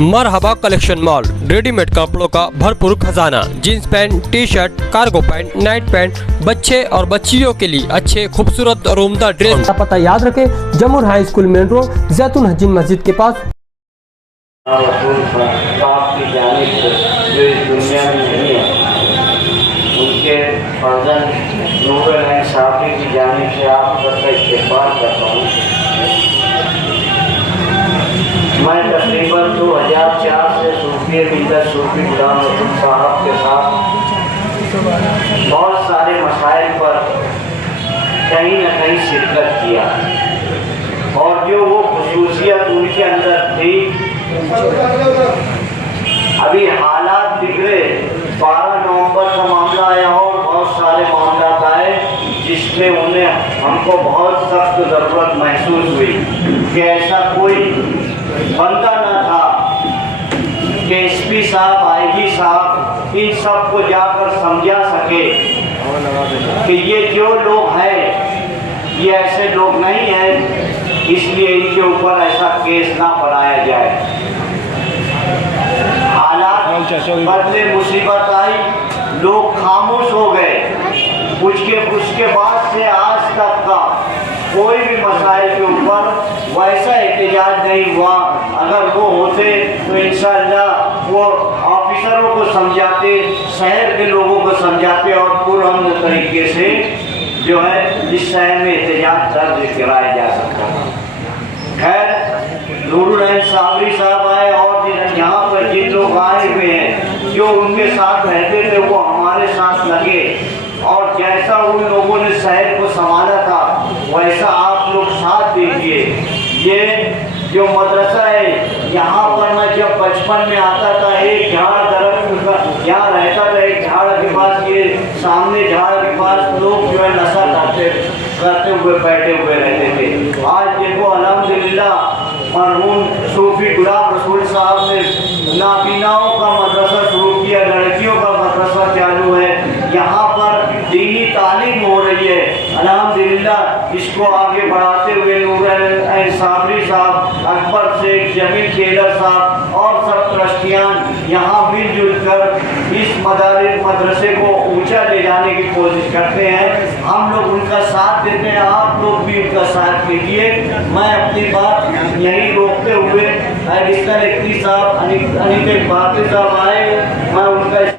मरहबा collection mall, readymade कपड़ों का भरपूर खजाना, jeans pant, T shirt, cargo pant, night pant, बच्चे और बच्चियों के लिए अच्छे खूबसूरत और उम्दा ड्रेस। पता याद रखें, जमुर हाई स्कूल मेन रोड, जैतून हजीन मस्जिद के पास। जो इस दुनिया में नहीं है, उनके फर्जन नूर अलैन साफी की जानिब से आप सबका इस्तेमाल करता हूँ। मैं तकरीबन 2004 से सूफी मिल्लत सूफी गुलाम रसूल साहब के साथ बहुत सारे मसाइल पर कहीं न कहीं शिरकत किया, और जो वो खुसूसियत उनके अंदर थी, अभी हालात बिगड़े। 12 नवंबर का मामला आया और बहुत सारे मामला आए जिसमें उन्हें हमको बहुत सख्त ज़रूरत महसूस हुई कि ऐसा कोई बंदा ना था कि एसपी साहब, आईजी साहब इन सब को जाकर समझा सके कि ये जो लोग हैं ये ऐसे लोग नहीं हैं, इसलिए इनके ऊपर ऐसा केस ना बनाया जाए। बदले मुसीबत आई, लोग खामोश हो गए। उसके बाद से आज तक का कोई भी मसाइल के ऊपर वैसा एहतजाज नहीं हुआ। अगर वो होते तो इंशाअल्लाह वो ऑफिसरों को समझाते, शहर के लोगों को समझाते और पुरअमन तरीके से जो है इस शहर में एहतजाज दर्ज कराया जा सकता था। खैर, नूरुल अलैन साबरी साहब आए और यहाँ पर जिन लोग आए हुए हैं, जो उनके साथ रहते थे वो हमारे साथ लगे, और जैसा उन लोगों ने शहर को संभाला था वैसा आप लोग साथ दीजिए। ये जो मदरसा है, यहाँ पर मैं जब बचपन में आता था, एक झाड़ दरख्त यहाँ रहता था, एक झाड़ के पास, ये सामने झाड़ के पास लोग जो है नशा करते हुए बैठे हुए रहते थे। आज देखो अल्हम्दुलिल्लाह मरहूम सूफी गुलाम रसूल साहब ने नाबीनाओं का मदरसा शुरू किया, लड़कियों का मदरसा चालू है, यहाँ पर दीनी तालीम हो रही है। अल्हम्दुलिल्लाह इसको आगे बढ़ाते हुए नूरुल अलैन साबरी साहब, अकबर शेख, जमील टेलर साहब और सब ट्रस्टियान यहाँ मिलजुल कर इस मदरसे को ऊंचा ले जाने की कोशिश करते हैं। हम लोग उनका साथ देते हैं, आप लोग भी उनका साथ कीजिए। मैं अपनी बात यही रोकते हुए एडिशनल एक्ट्रेस साहब अनिता साहब आए, मैं उनका